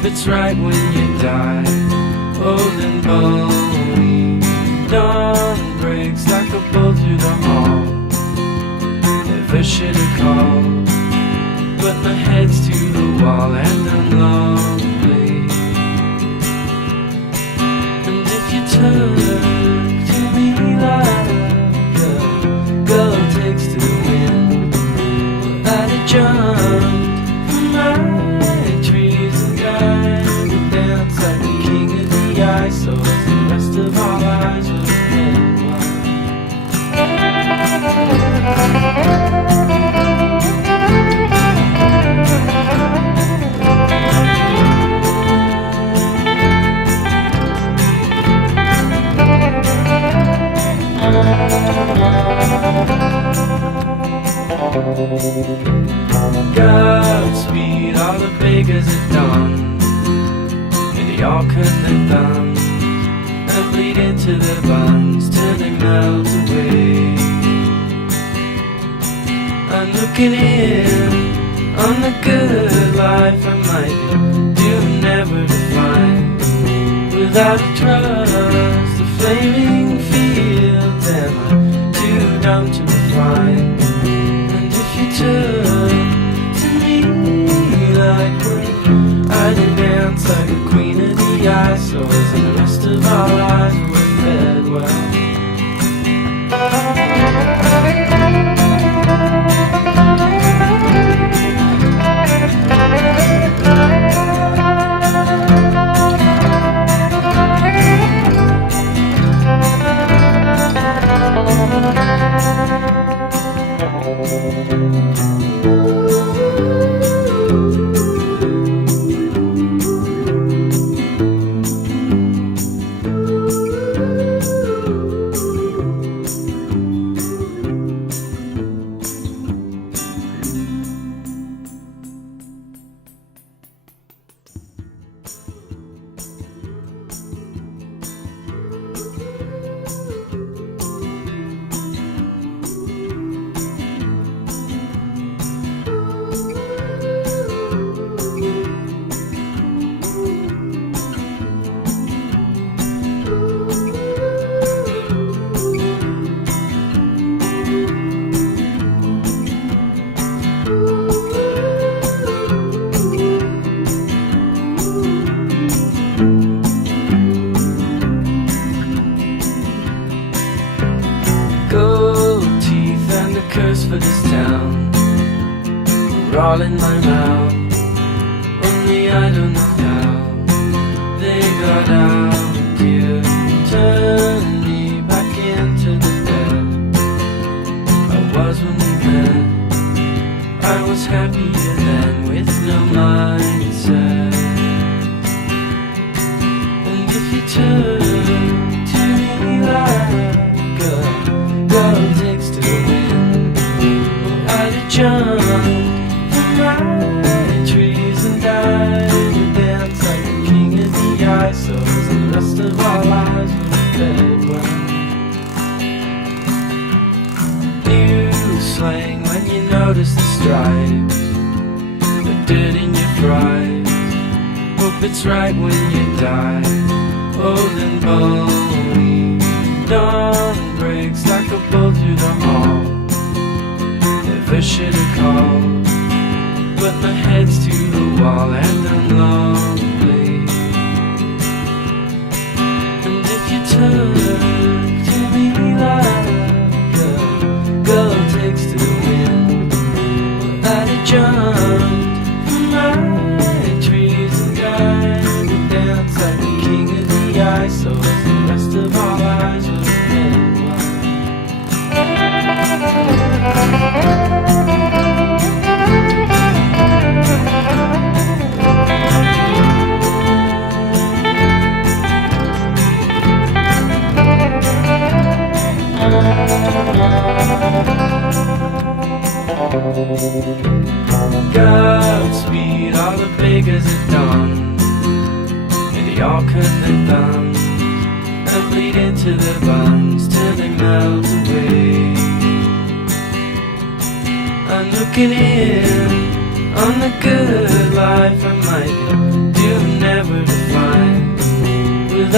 It's right when you die, old and bony. Dawn breaks like a bolt through the hall. Never should have called, but my head's to the wall and I'm lonely. And if you turn to me like a girl takes to the wind, well, I'd have jumped from my trees and died to dance like the king of the ice, so as the rest of our lives were dead. Godspeed, all the beggars at dawn, and they all cut their thumbs and bleed into their buns till they melt away. I'm looking in on the good life I might be doomed never to find. Without a trust, the flaming fields, am I too dumb to refine? And if you turn to me like when I did dance like a queen of the ice, so as the rest of our lives were fed well. Curse for this town, we're all in my mouth, only I don't know how they got out here, turned me back into the bed I was when we met. I was happier then with no mindset. And if you turn to me like a girl takes to the wind, jumped from my trees and died to dance like the king of the ice, so as the rest of our lives were fed well. New slang when you notice the stripes, the dirt in your fries. Hope it's right when you die, old and bony. Dawn breaks like a bolt through the hall. Never should have called, but my head's to the wall and I'm lonely. And if you turn to me like a girl takes to the wind, well, I'd have jumped from my trees and died to dance like the king of the ice, so as the rest of our lives were dead. Godspeed, all the beggars at dawn, and they all cut their thumbs and bleed into their buns till they melt away. I'm looking in on the good life I might do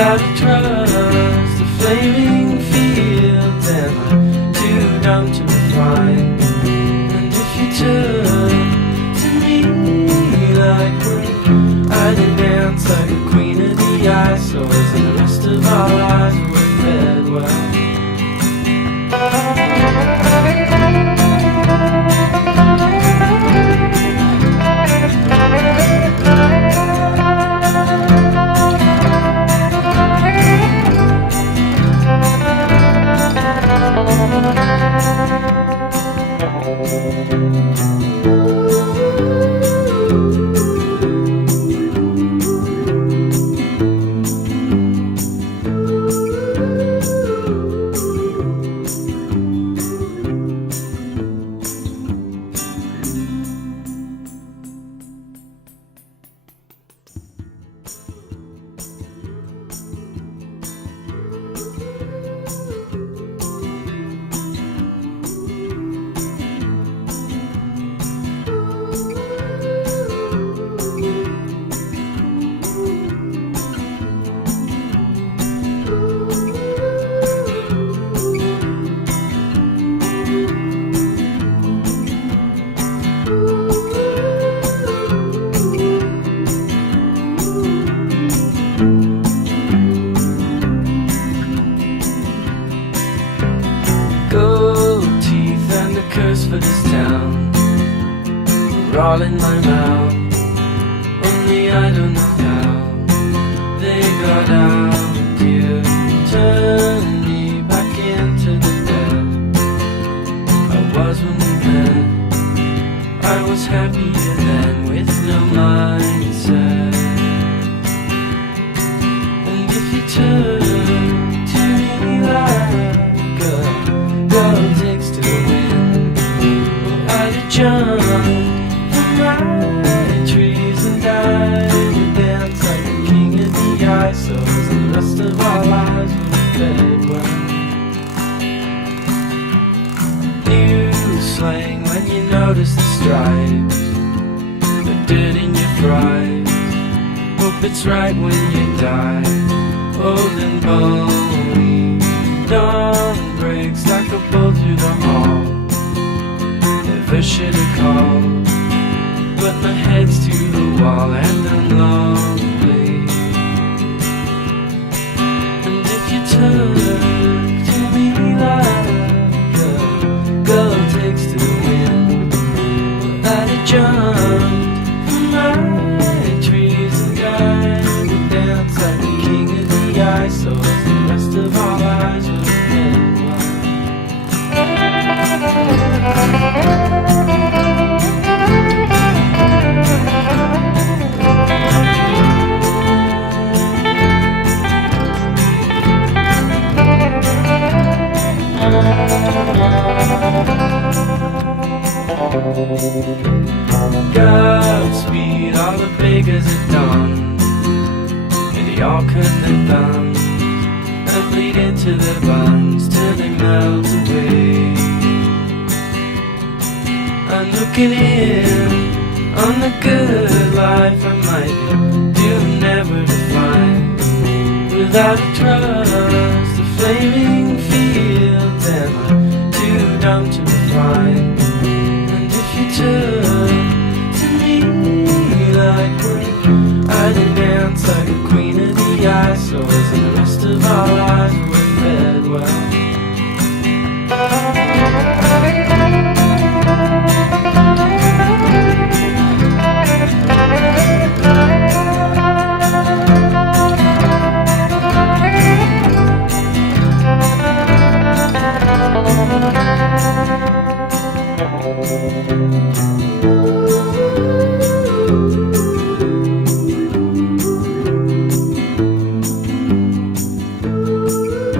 without a trust, the flaming fields, and I'm too dumb to refine. And if you took to me like when I did dance like a queen of the ice, so as the rest of our lives were fed well. Gold teeth and a curse for this town are all in my mouth. Only I don't know how they got out. You turned me back into the bed I was when we met. I was happier then with no mindset. And if you turn to me like a girl takes to the wind, well, I'd have jumped from my trees and died to dance like a king of the ice, so as the rest of our lives were fed well. New slang when you notice the stripes, the dirt in your fries. Hope it's right when you die, old and bony. Dawn breaks like a bolt through the hall. Never should have called, but my head's to the wall and I'm lonely. And if you took to me like a girl takes to the wind, well, I'd have jumped from my trees and died to dance like the king of the ice, so as the rest of our lives were fed well. Godspeed all the beggars at dawn, and they all cut their thumbs and bleed into their buns till they melt away. I'm looking in on the good life I might be doomed never to find. Without a trust, the flaming fields, and I'm too dumb to refine. And if you took to me like when I did dance like a queen of the ice, so as the rest of our lives were fed well.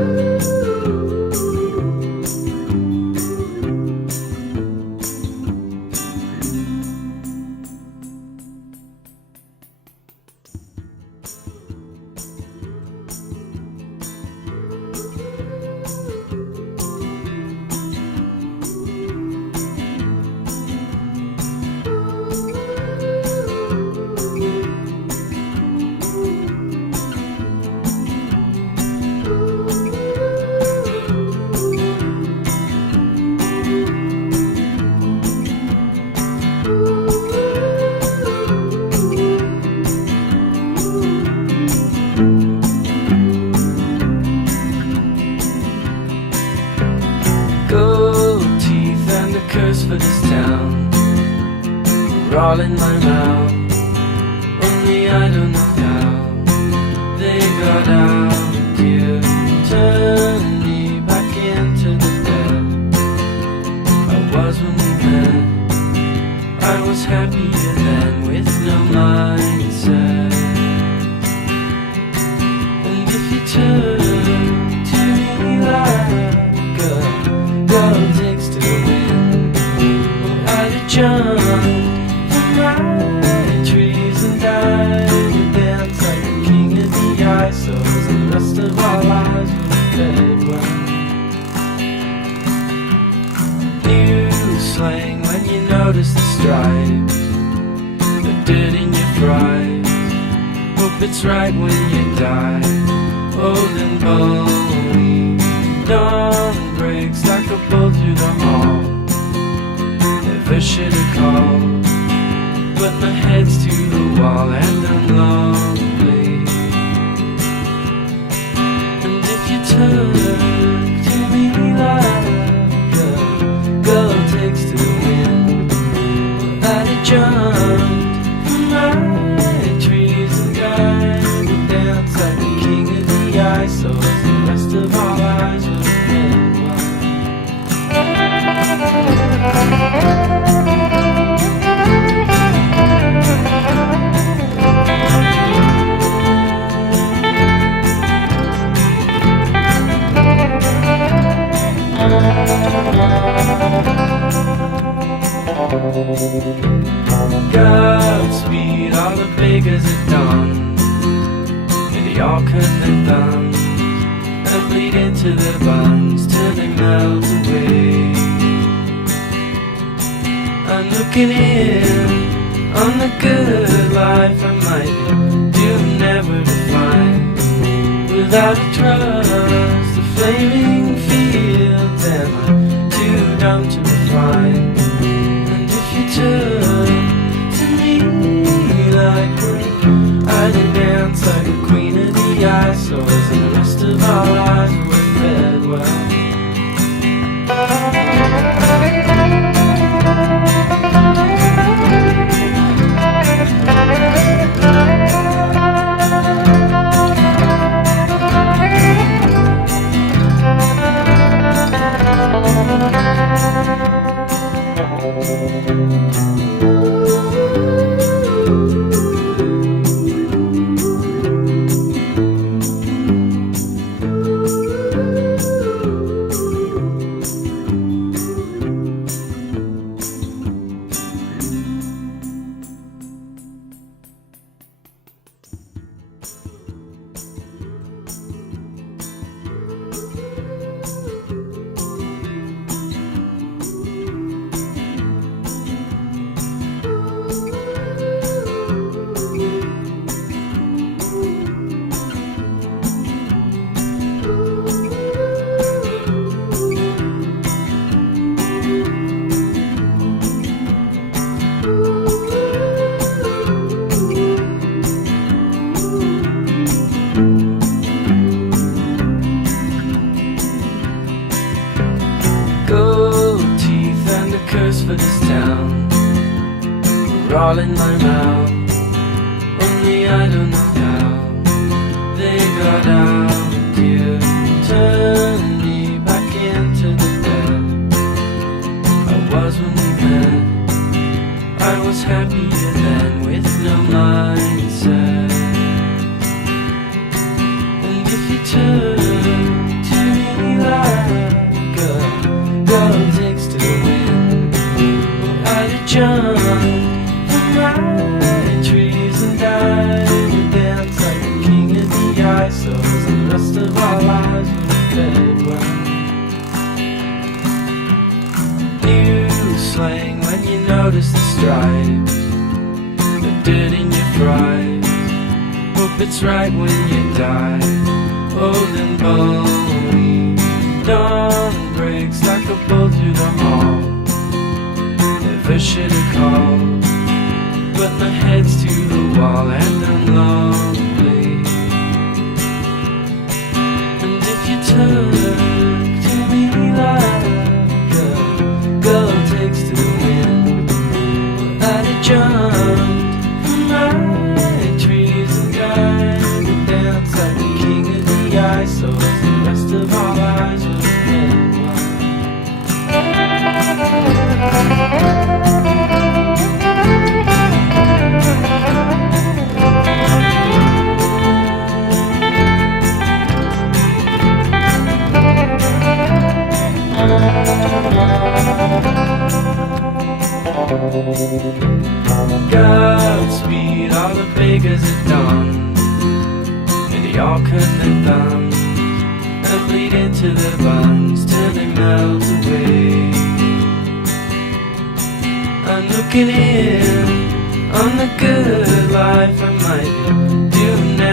it's right when you die, old and bony. Dawn breaks like a bolt through the hall. Never should have called, but my head's to the wall and I'm lonely. And if you turn to me like a girl takes to the wind, well, I'd have jumped from my trees and died and danced like the king of the ice, so as the rest of our lives were dead. Godspeed, all the beggars at dawn, and they all cut their thumbs and bleed into their buns till they melt away. I'm looking in on the good life I might do never to find, without a trust, the flaming fields, am I too dumb to refine? And if you turn to me like one, I'd dance like a queen of the ice, so as the rest of our lives were fed well. Curse for this town, we're all in my mouth, only I don't know how they got out here. Turn me back into the bed I was when we met. I was happier then with no mindset. And if you turn to me like a girl takes to the wind, I'd jump from my trees and died and dance like the king of the ice, so as the rest of our lives were fed well. New slang when you notice the stripes, the dirt in your fries. Hope it's right when you die, old and bony. Dawn breaks like a bolt through the hall. Never should have called, but my head's to the wall and I'm lonely. And if you turn to me like a girl takes to the wind, well, I'd have jumped from my trees and died and danced like the king of the ice, so as the rest of our lives were dead. Godspeed, all the beggars at dawn, and they all cut their thumbs and bleed into their buns till they melt away. I'm looking in on the good life I might do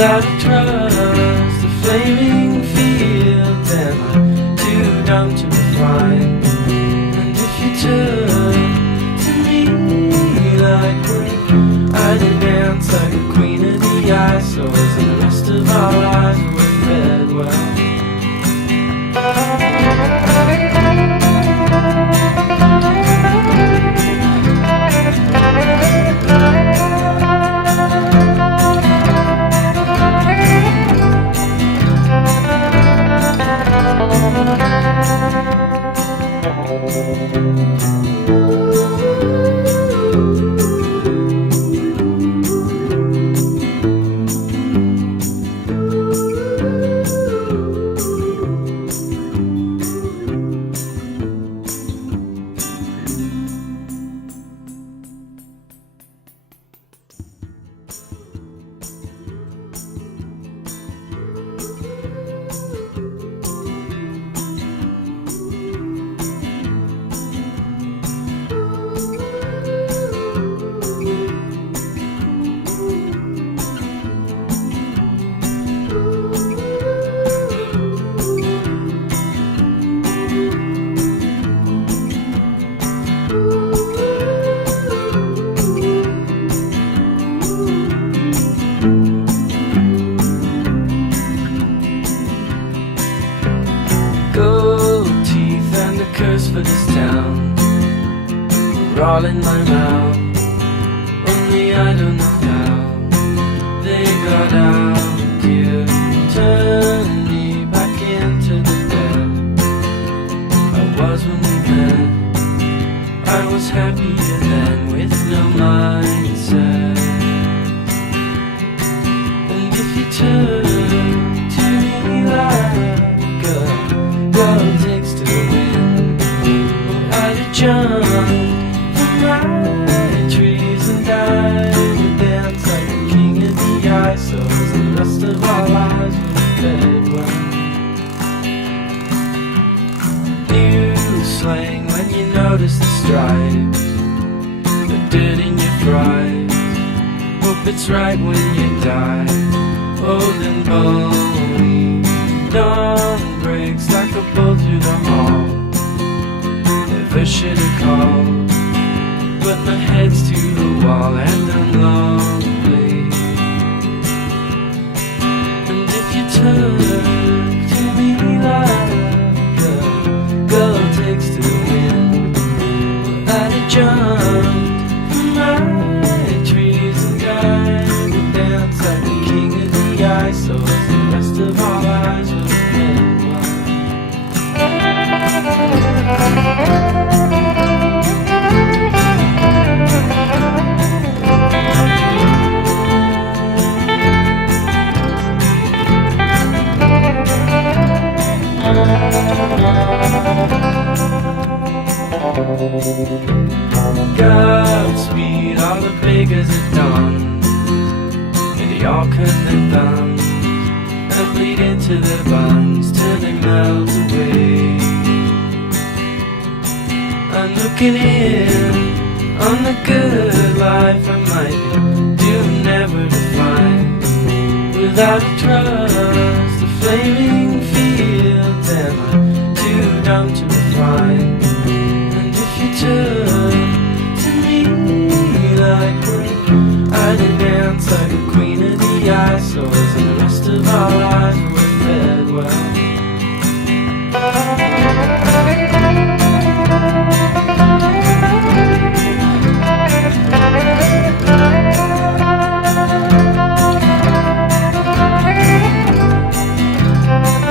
without a trust, the flaming fields am I too dumb to refine. And if you took to me like when I did dance like a queen of the ice, so as the rest of our lives were fed well. Curse for this town, we're all in my mouth. Only I don't know how they got out. You turned me back into the bed I was when we met. I was happier then with no mindset. And if you turn to me like a girl takes to the wind, jump from my trees and dive and dance like a king of the ice, so as the rest of our lives were fed well. New slang when you notice the stripes, the dirt in your fries. Hope it's right when you die, old and bony. Dawn breaks like a bolt through the hall. Never should have called, but my head's to the wall and I'm lonely. And if you turn to me like a girl takes to the wind, well, I'd have jumped from my trees and died and dance like the king of the ice, so as the rest of our lives were fed well. Godspeed all the beggars at dawn, they all cut their thumbs and bleed into their buns till they melt away. I'm looking in on the good life I might be doomed never to find. Without a trust, the flaming fields am I too dumb to refine. And if you turn to me like when I did dance like a queen of the ice, so as the rest of our lives were fed well.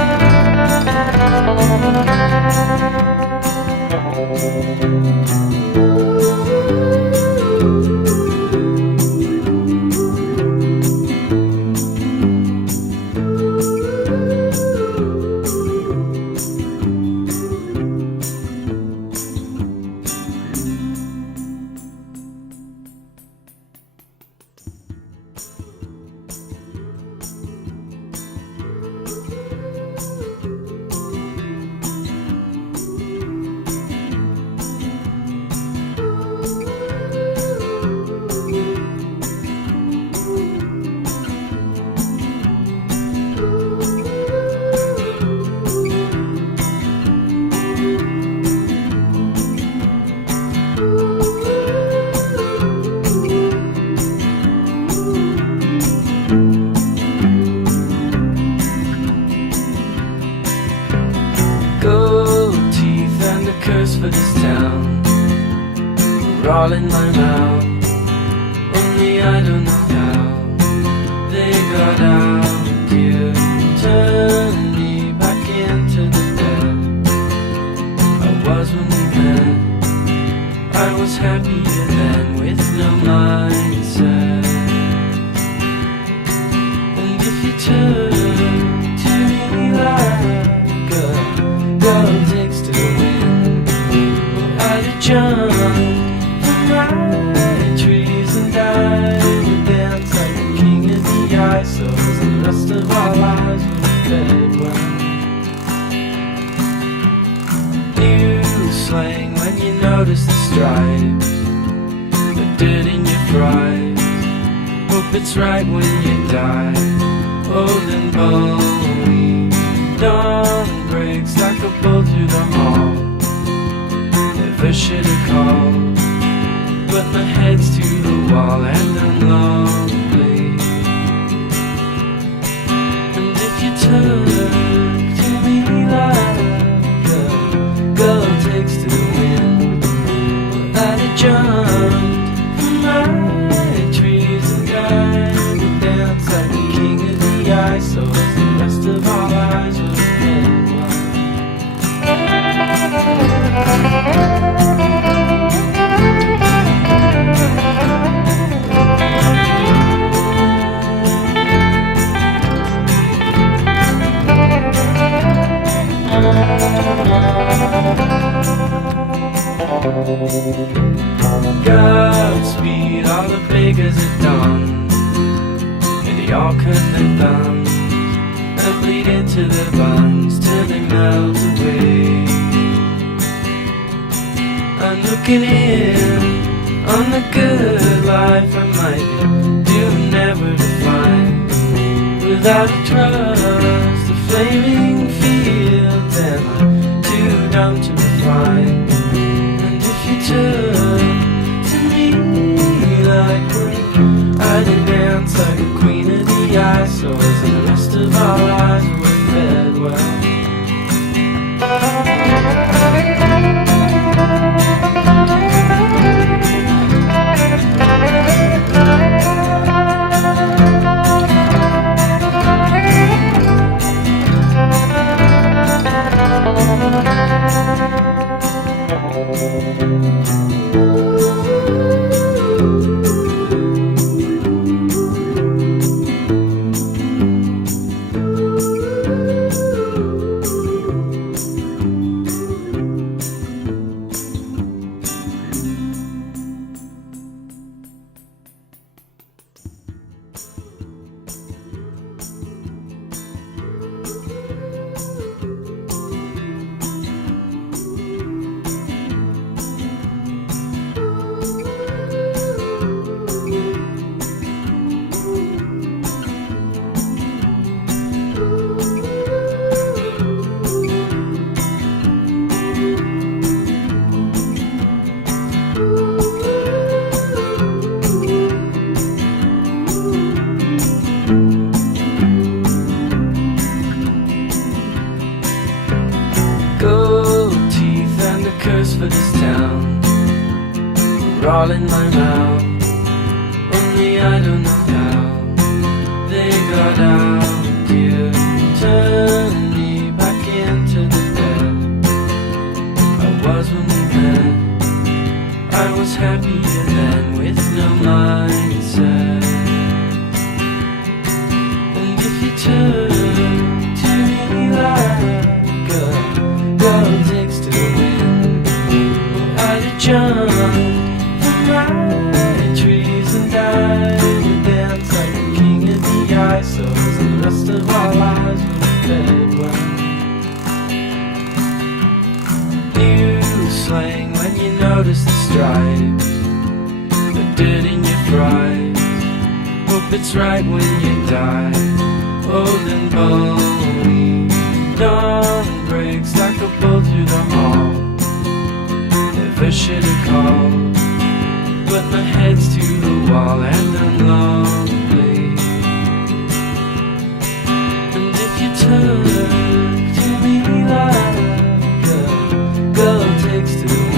this town are all in my mouth. Only I don't know how they got out. You turned me back into the bed I was when we met. I was happier then with no mindset. And if you turn to me like a girl takes to the wind, well, I'd have jumped from my trees and died and danced like a king of the ice. So the rest of our lives were dead well. You slang when you notice the stripes, the dirt in your fries. Hope it's right when you die, old and bony. Dawn breaks like a bolt through the hall. Never should have called, but my head's to the wall and I'm lonely. And if you turn to me like a girl takes to the wind, well, I'd have jumped from my trees and died and danced like the king of the ice. So as the rest of our lives were dead. Godspeed, all the beggars at dawn, and they all cut their thumbs and bleed into their buns till they melt away. I'm looking in on the good life I might be doomed never to find. Without a trust, the flaming fields, and I'm too dumb to refine. And if you turn to me like one, I'd dance like a queen of the ice. So as the rest of our lives were fed well. Curse for this town are all in my mouth. Only I don't know how they got out. You turned me back into the bed I was when we met. I was happier then with no mindset. And if you turn to me like a girl takes to the wind, jumped from my trees and died and danced like a king of the ice. So as the rest of our lives were dead well. You slang when you notice the stripes, the dirt in your fries. Hope it's right when you die, old and bony. Dawn breaks like a bolt through the hall. Never should have called, but my head's to the wall and I'm lonely. And if you turn to me like a girl takes to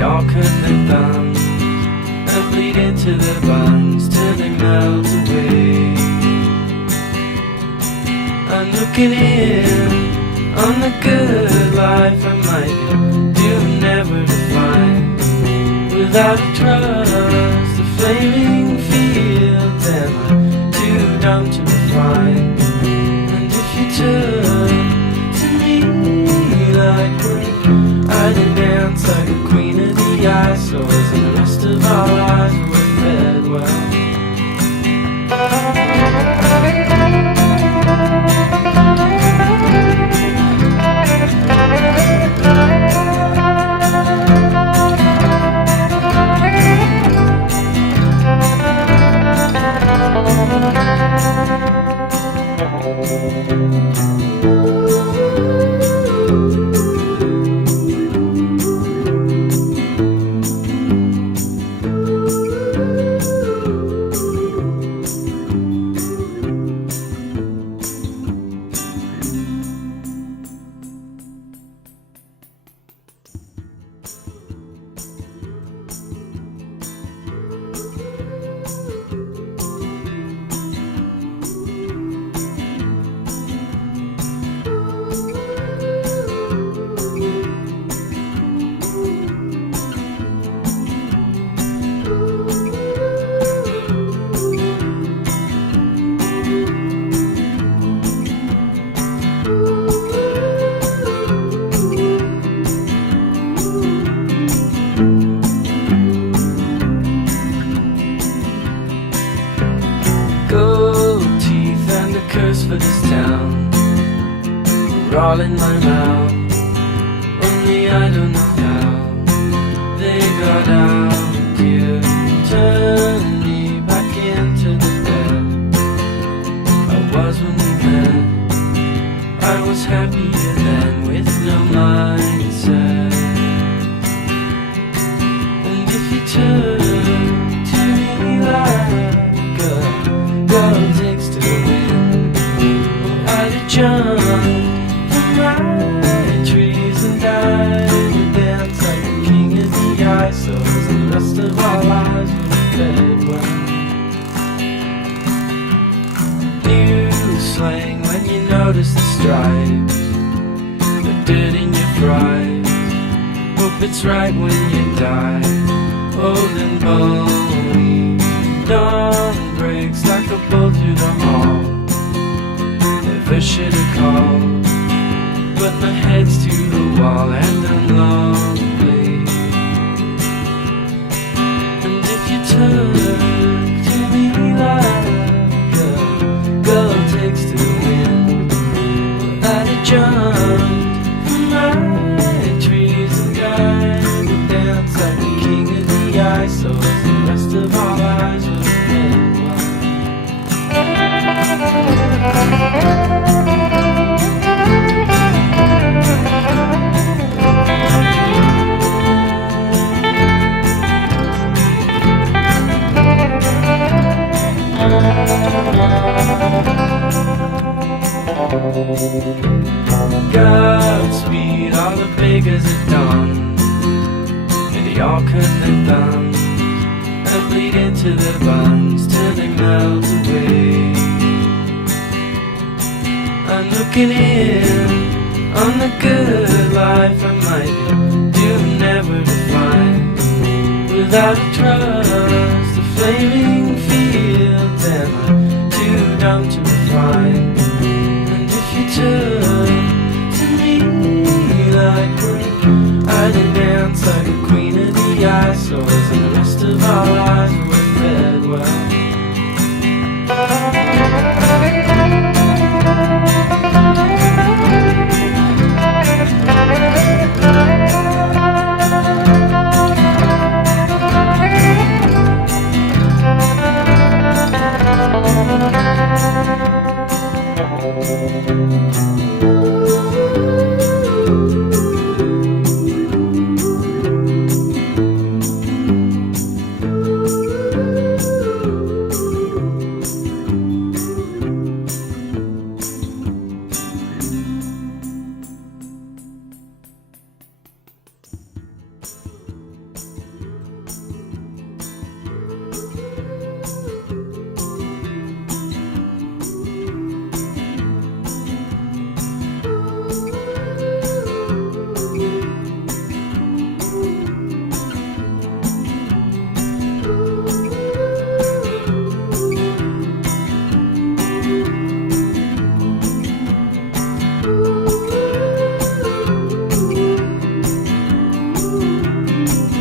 all cut their thumbs and bleed into their buns till they melt away. I'm looking in on the good life I might be doomed never to find. Without a trust, the flaming fields, am I too dumb to refine? And if you took to me like rain, I'd dance like a queen of the eyesores, and the rest of our lives were fed well. Curse for this town, we're all in my mouth. Only I don't know how they got out here. Turn me back into the bed I was when we met. I was happier then with no mindset. And if you turn to me like a girl takes to the wind, jump from my trees and die to dance like a king of the eyesores, and the rest of our lives were fed well. New slang when you notice the stripes, the dirt in your fries. Hope it's right when you die, old and bony. Dawn breaks like a bolt through the hall. I should have called, but my head's to the wall and I'm lonely. And if you took to me like a girl takes to the wind, well, I'd have jumped from my trees and died to dance like a king of the eyesores, and the rest of our lives were dead. Godspeed, all the beggars at dawn, and they all cut their thumbs and bleed into their buns till they melt away. I'm looking in on the good life I might be doomed never to find. Without a trust, the flaming fields, am I too dumb to refine? And if you took to me like rain, I'd dance like a queen of the eyesores, and the rest of our lives were fed well.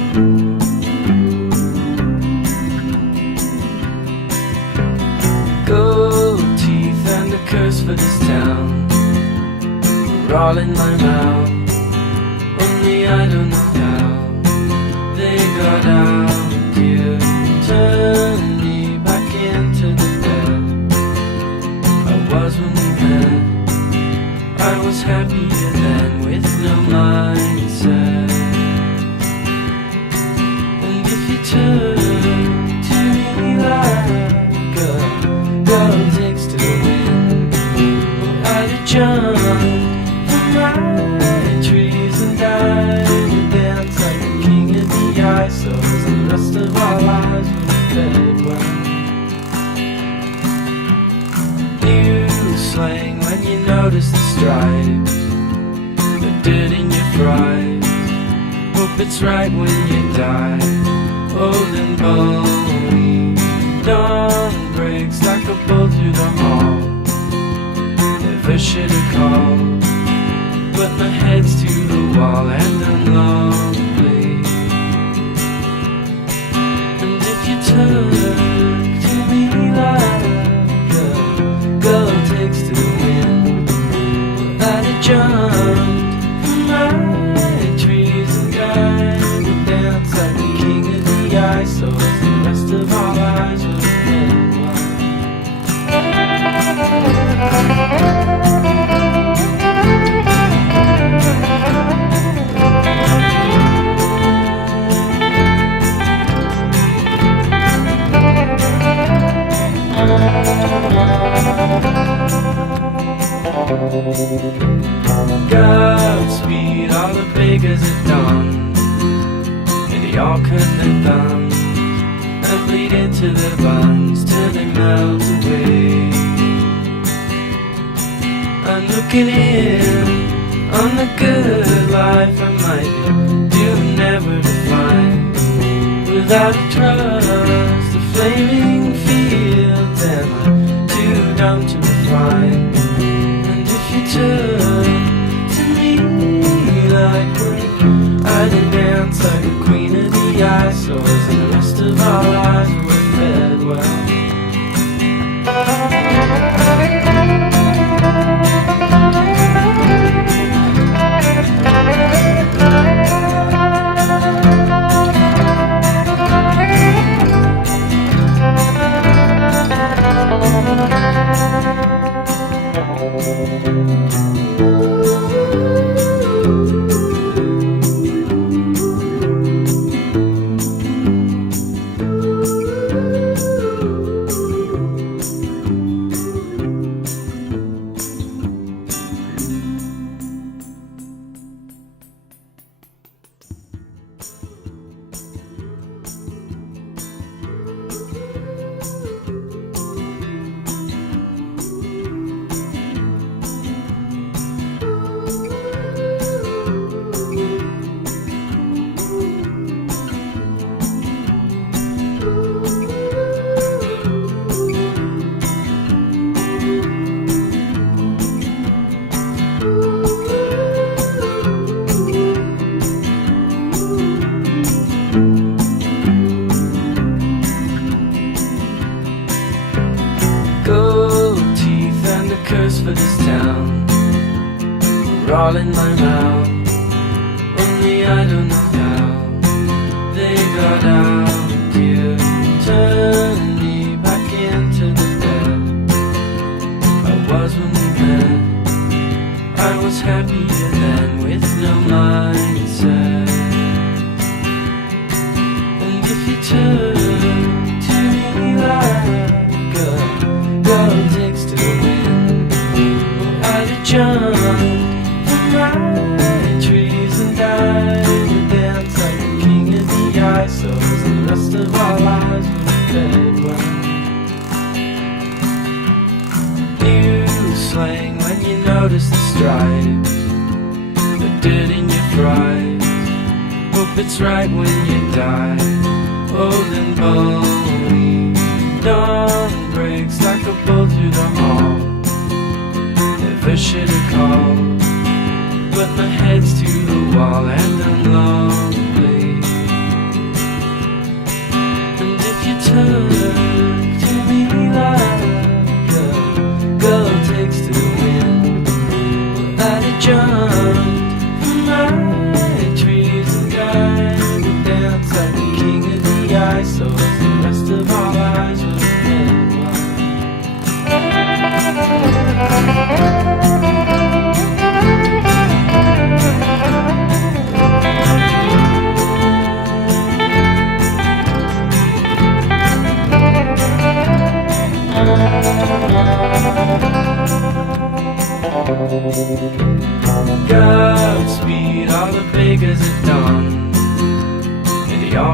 Gold teeth and a curse for this town are all in my mouth. Only I don't know how they got out. You turned me back into the bed I was when we met. I was happier then with no mindset. And if you turn to me like a girl takes to the wind, well, I'd have jumped from my trees and died and dance like a king of the ice. So as the rest of our lives were fed well. New slang when you notice the stripes, the dirt in your fries. Hope it's right when you die, old and bony. Dawn breaks like a bolt through the hall. Never should have called, but my head's to the wall and I'm lonely. And if you turn to me like a girl takes to the wind, well, I'd have jumped from my trees and died and dance like the king of the ice. So as the rest of our lives were dead. Godspeed, all the beggars at dawn, and they all cut their thumbs and bleed into their buns till they melt away. I'm looking in on the good life I might do never to find. Without a trust, the flaming fields, am I too dumb to refine? And if you turn to me like one, I'd dance like a queen of the ice. So as the rest of our lives were fed well. Curse for this town are all in my mouth. Only I don't know how they got out. You turned me back into the bed I was when we met. I was happier then with no mindset. And if you turn to me like a girl takes to the wind, jumped from my trees and died and dance like a king of the ice. So as the rest of our lives were fed well. New slang when you notice the stripes, the dirt in your fries. Hope it's right when you die, old and bony. Dawn breaks like a bolt through the hall. Never should have called, but my head's to the wall and I'm lonely.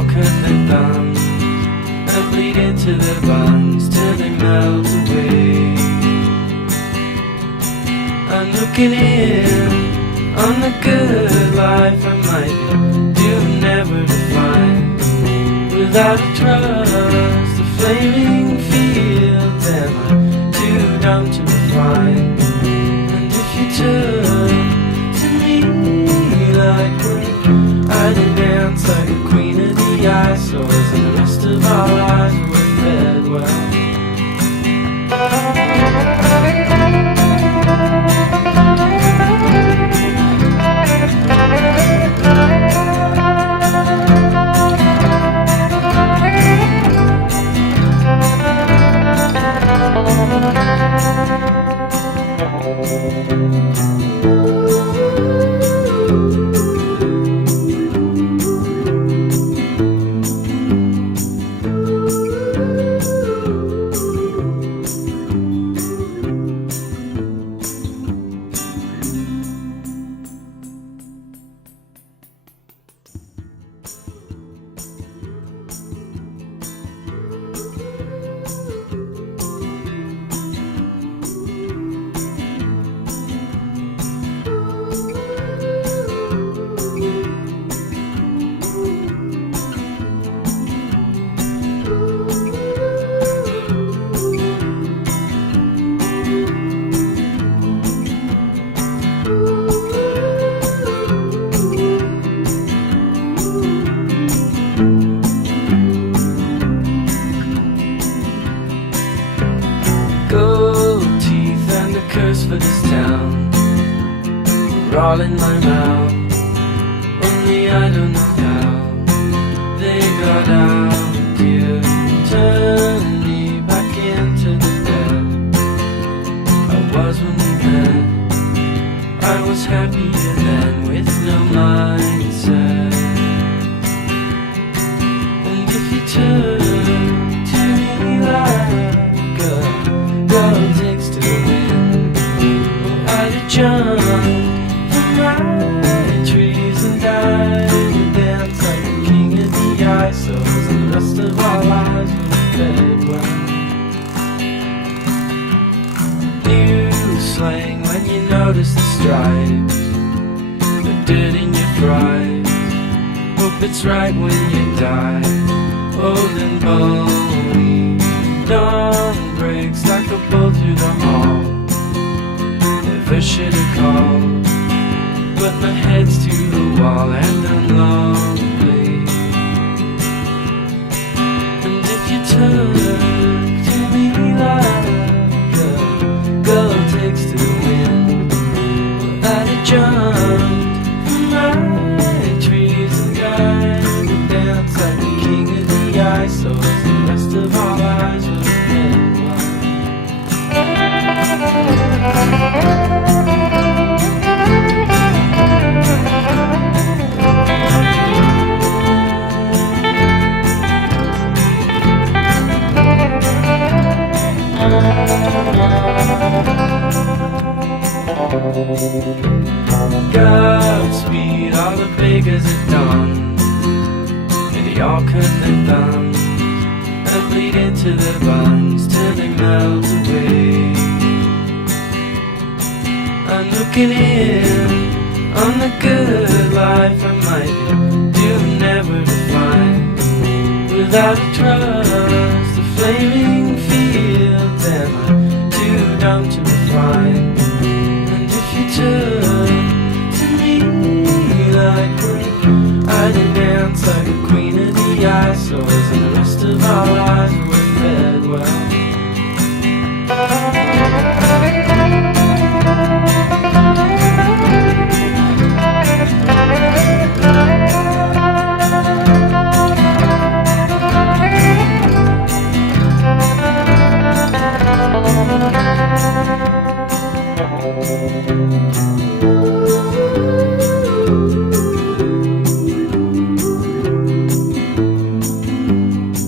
cut their thumbs and bleed into their buns till they melt away. I'm looking in on the good life I might do never to find. Without a trust, the flaming fields, am I too dumb to refine? And if you took to me like when I did dance like a queen of the ice, and the rest of our lives were fed well. Curse for this town, we're all in my mouth. Only I don't know how they got out. You turned me back into the bed I was when we met. I was happier then with no mindset. And if you turn to me like a girl takes to the wind, jump from my trees and dive and dance like a king of the ice, so the rest of our lives were fed well. New slang when you notice the stripes, the dirt in your fries. Hope it's right when you die, old and bony. Dawn breaks like a bolt through the hall. Never should have called, but my head's to the wall and I'm lonely. And if you turn to me like a girl takes to the wind, well, I'd have jumped from my trees and died and dance like the king of the ice, so as the rest of our lives were dead. Godspeed all the beggars at dawn, and they all cut their thumbs and bleed into their buns till they melt away. I'm looking in on the good life I might do never to find. Without a trust, the flaming fields, am I too dumb to refine? And if you turn to me like when I did dance like a queen of the ice, so as the rest of our lives were fed well.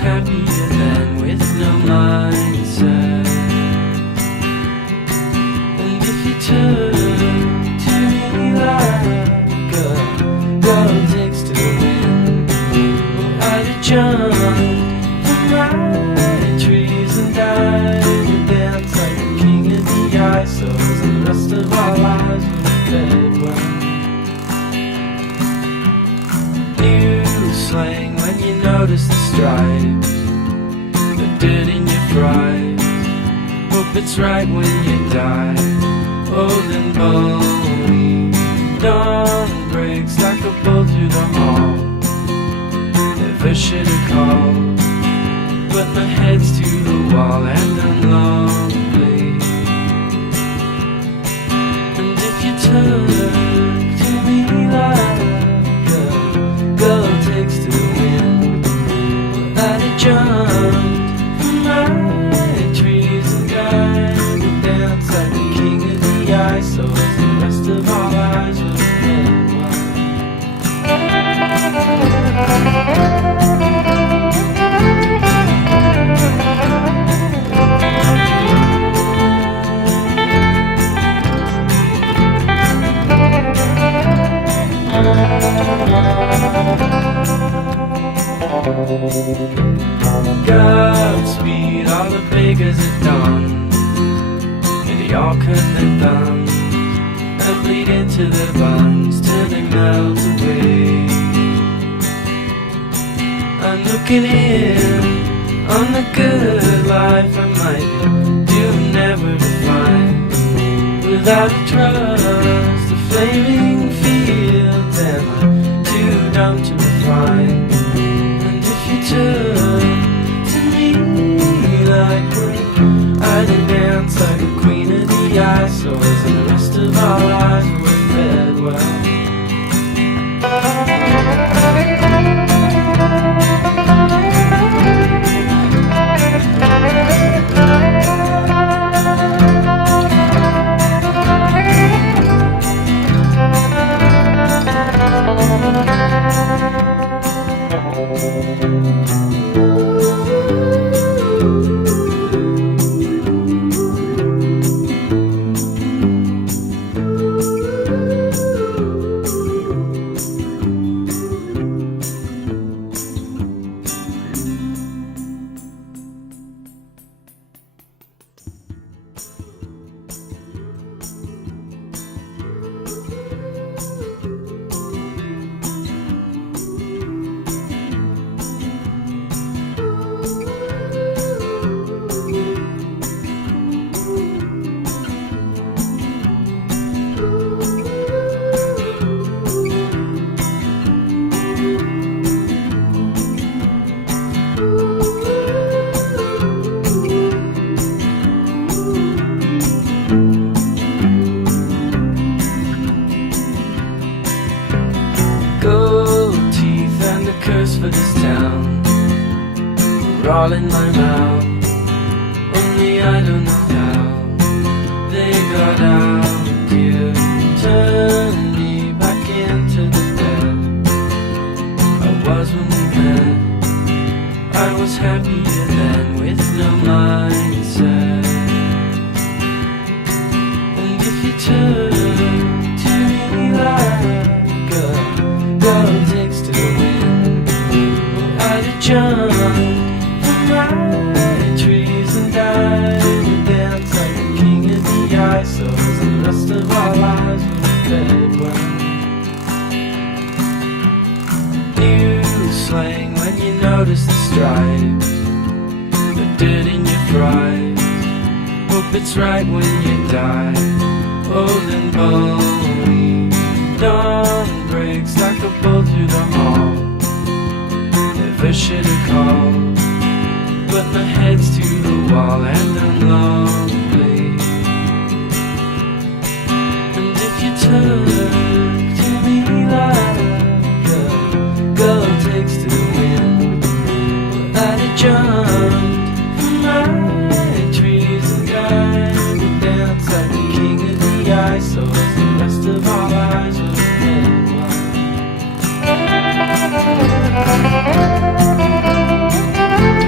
happier than with no mindset. And if you turn to me like a girl takes to the wind, well, I'd have jumped from my trees and died and danced like a king of the ice. So the rest of our lives were dead well. New slang when you notice the stripes, the dirt in your fries. Hope it's right when you die, old and bony. Dawn breaks like a bolt through the hall. Never should have called, but my head's to the wall and I'm lonely. And if you turn to me like a girl takes to the wind, well, I'd have jumped from my trees and died and danced like the king of the ice. So as the rest of our lives were dead. Godspeed, all the beggars at dawn, and they all cut their thumbs and bleed into their buns till they melt away. I'm looking in on the good life I might do never to find, without a trust, the flaming fields, and I'm too dumb to refine. And if you turn to me like when I did dance like a queen of the ice, so as the rest of our lives were fed well. Gold teeth and a curse for this town are all in my mouth. Only I don't know how they got out. You turned me back into the bed I was when we met. I was happier then with no mindset. And if you turn to me like a girl takes to the wind, well, I'd have jumped from my trees and died and danced like a king of the ice. So as the rest of our lives were dead well. New slang when you notice the stripes, the dirt in your fries. Hope it's right when you die, old and bony. Dawn breaks like a bolt through the hall. Never should have called, but my head's to the wall and I'm lonely. And if you turn to me like a girl takes to the wind, well, I'd have jumped from my trees and died and danced like the king of the ice. So as the rest of our lives were dead well.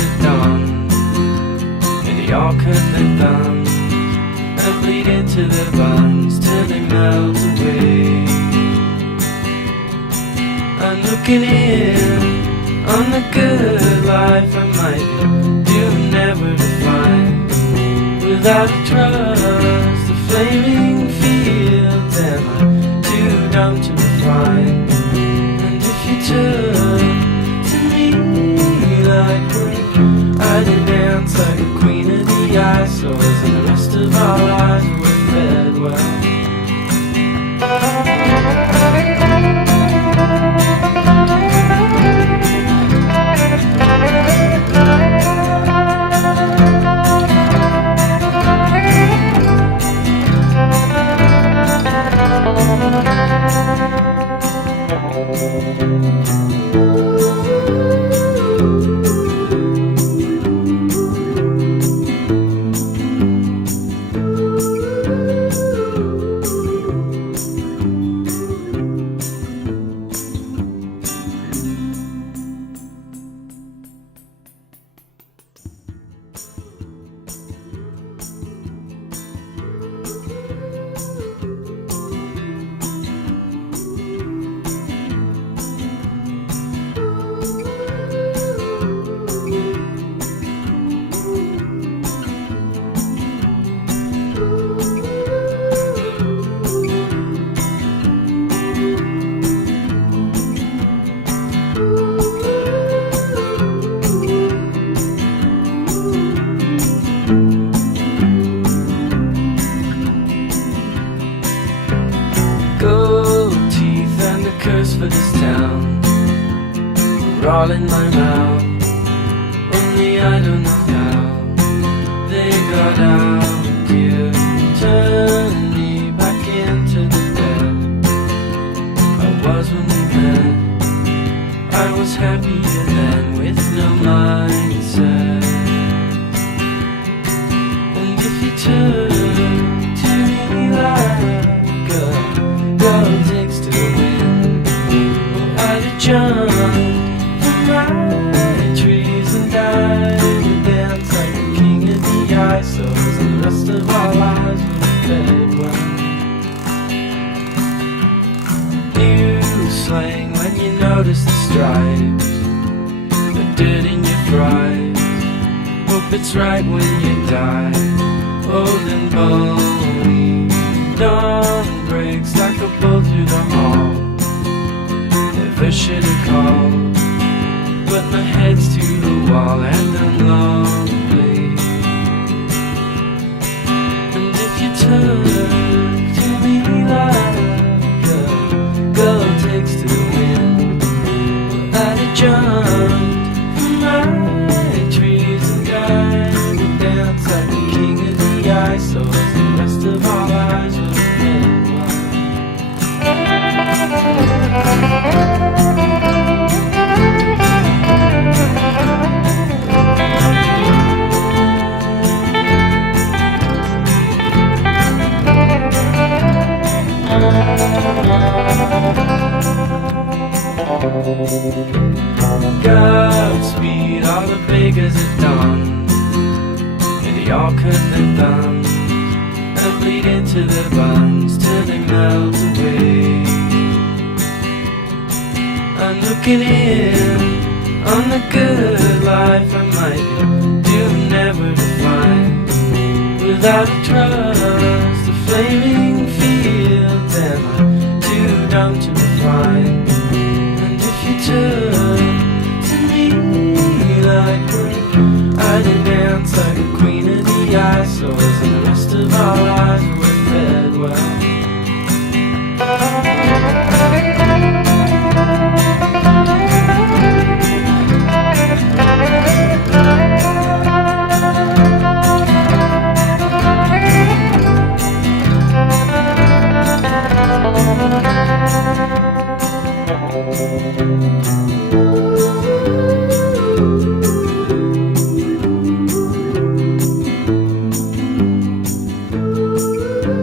at dawn, and they all cut their thumbs and bleed into their buns till they melt away. I'm looking in on the good life I might be doomed never to find. Without a trust, the flaming fields, am I too dumb to refine? And if you took to me like rain, I'd dance like a queen of the eyesores, and the rest of our lives were fed well. Curse for this town, we're all in my mouth, only I don't know how they got out. You turned me back into the bed I was when we met. I was happier then with no mindset. And if you turn to me like a girl takes to the wind, jump from my trees and die to dance like a king of the eyesores, and the rest of our lives were fed well. New slang when you notice the stripes, the dirt in your fries. Hope it's right when you die, old and bony. Dawn breaks like a bolt through the hall. Never should have called, but my head's to the wall and I'm lonely. And if you took to me like a girl takes to the wind, well, I'd have jumped from my trees and died to dance like a king of the eyesores. The rest of our lives were dead. Godspeed all the beggars at dawn, and they all cut their thumbs and bleed into their buns till they melt away. I'm looking in on the good life I might be doomed never to find. Without a trust, the flaming fields, am I too dumb to refine? And if you took to me like rain, I'd dance like a queen of the eyesores, and the rest of our lives were fed well.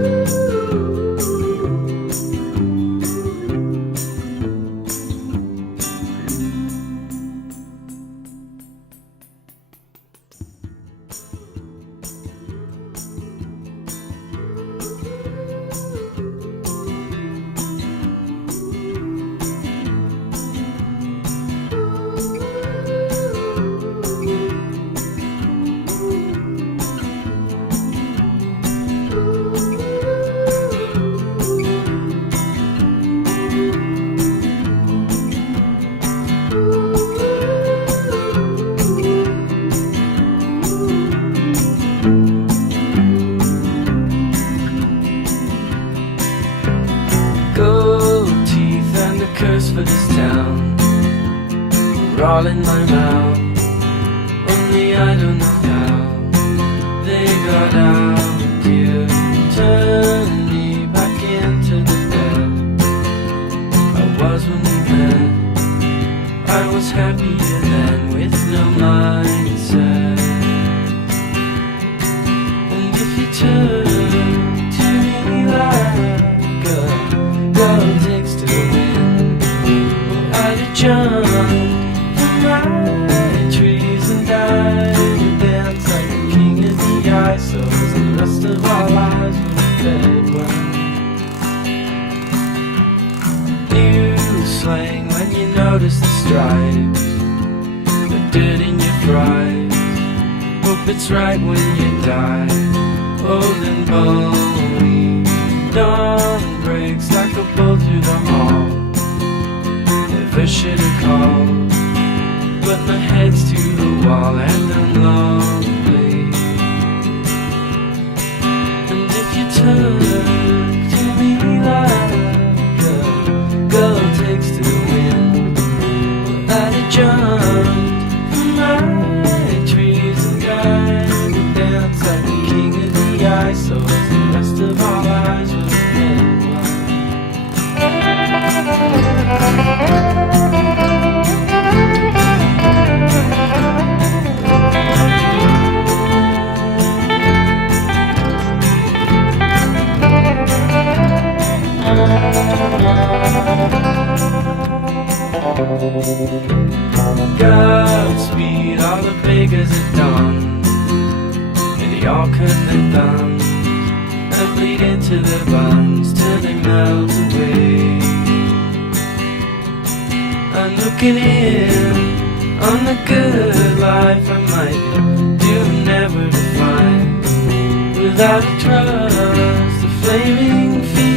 my mouth. Only I don't know how they got out. You turned me back into the bed I was when we met. I was happier then with no mindset. And if you turn to me like a girl takes to the wind, well, I'd have jumped from my trees and died to dance like a king of the ice. So as the rest of our lives were fed well. New slang when you notice the stripes, the dirt in your fries. Hope it's right when you die, old and bony. Dawn breaks like a bolt through the hall. Never should have called, but my head's to the wall and I'm lonely. And if you turn to me like a girl takes to the wind, well, I'd have jumped from my trees and died to dance like the king of the ice. So as the rest of our lives were spent Godspeed, all the beggars are done, and they all cut their thumbs and bleed into their buns till they melt away. I'm looking in on the good life I might do never to find. Without a trust, the flaming fear